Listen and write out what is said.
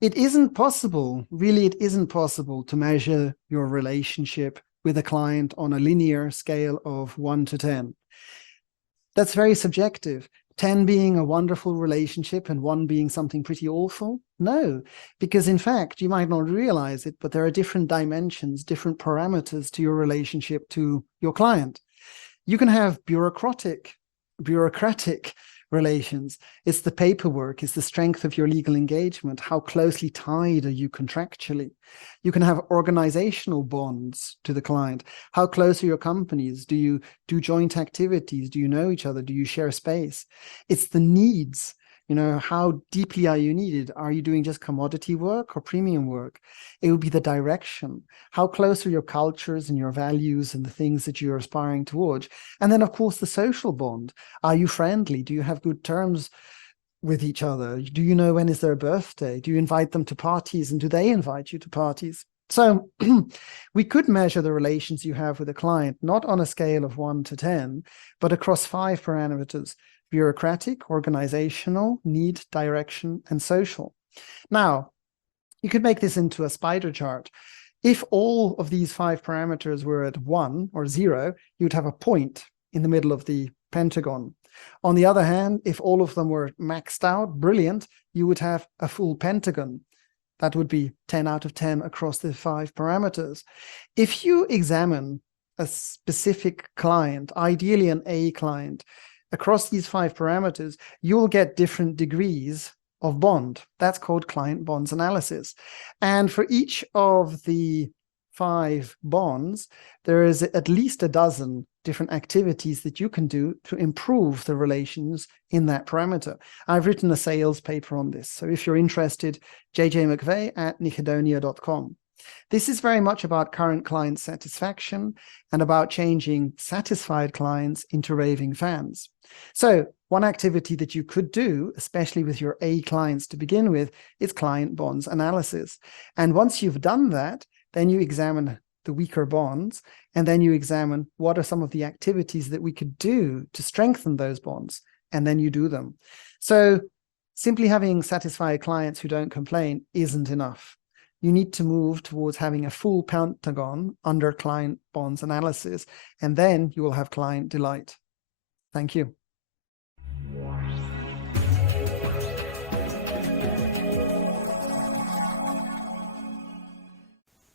It isn't possible, really, it isn't possible to measure your relationship with a client on a linear scale of 1 to 10. That's very subjective. 10 being a wonderful relationship and 1 being something pretty awful? No, because in fact, you might not realize it, but there are different dimensions, different parameters to your relationship to your client. You can have bureaucratic relations. It's the paperwork, it's the strength of your legal engagement. How closely tied are you contractually? You can have organizational bonds to the client. How close are your companies? Do you do joint activities? Do you know each other? Do you share space? It's the needs. You know, how deeply are you needed? Are you doing just commodity work or premium work? It would be the direction. How close are your cultures and your values and the things that you're aspiring towards? And then, of course, the social bond. Are you friendly? Do you have good terms with each other? Do you know when is their birthday? Do you invite them to parties, and do they invite you to parties? So we could measure the relations you have with a client, not on a scale of 1 to 10, but across 5 parameters: bureaucratic, organizational, need, direction, and social. Now, you could make this into a spider chart. If all of these 5 parameters were at 1 or 0, you'd have a point in the middle of the pentagon. On the other hand, if all of them were maxed out, brilliant, you would have a full pentagon. That would be 10 out of 10 across the 5 parameters. If you examine a specific client, ideally an A client, across these 5 parameters, you'll get different degrees of bond. That's called client bonds analysis. And for each of the 5 bonds, there is at least a dozen different activities that you can do to improve the relations in that parameter. I've written a sales paper on this. So if you're interested, jjmcveigh@nichedonia.com. This is very much about current client satisfaction and about changing satisfied clients into raving fans. So one activity that you could do, especially with your A clients to begin with, is client bonds analysis. And once you've done that, then you examine the weaker bonds, and then you examine what are some of the activities that we could do to strengthen those bonds, and then you do them. So simply having satisfied clients who don't complain isn't enough. You need to move towards having a full pentagon under client bonds analysis, and then you will have client delight. Thank you.